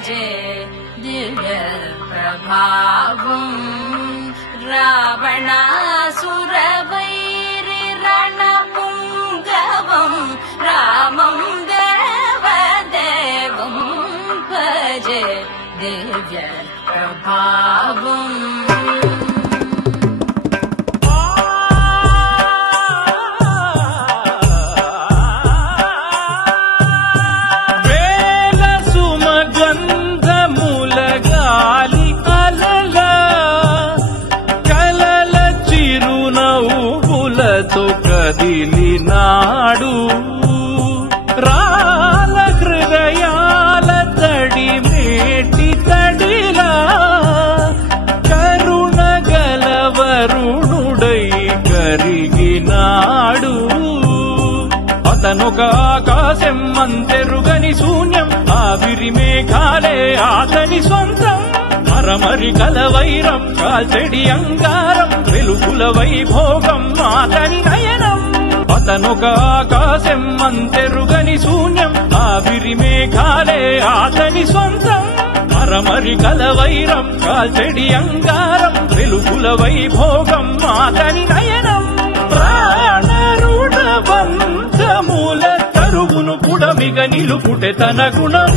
భజే దివ్య ప్రభావం రావణాసురవైరి రణపుంగవం రామం దేవదేవం భజే దివ్య ప్రభావం కదిలినాడు రాల హృదయాల తడి మేటి తడిలా కరుణ గలవరుణుడై కరిగినాడు అతనొక ఆకాశం అంతెరుగని శూన్యం ఆవిరి మేఘాలే అతని సొంతం మరమరి కలవైరం కాల్చెడి అంగారం వెలుగుల వైభోగం అతని నయనం అతనొక ఆకాశం అంతెరుగని శూన్యం ఆవిరి మేఘాలే అతని సొంతం మరమరి కలవైరం కాల్చెడి అంగారం వెలుగుల వైభోగం అతని నయనం ప్రాణరుణ బంధముల తరుగును పుడమిగ నిలుపుటె తన గుణం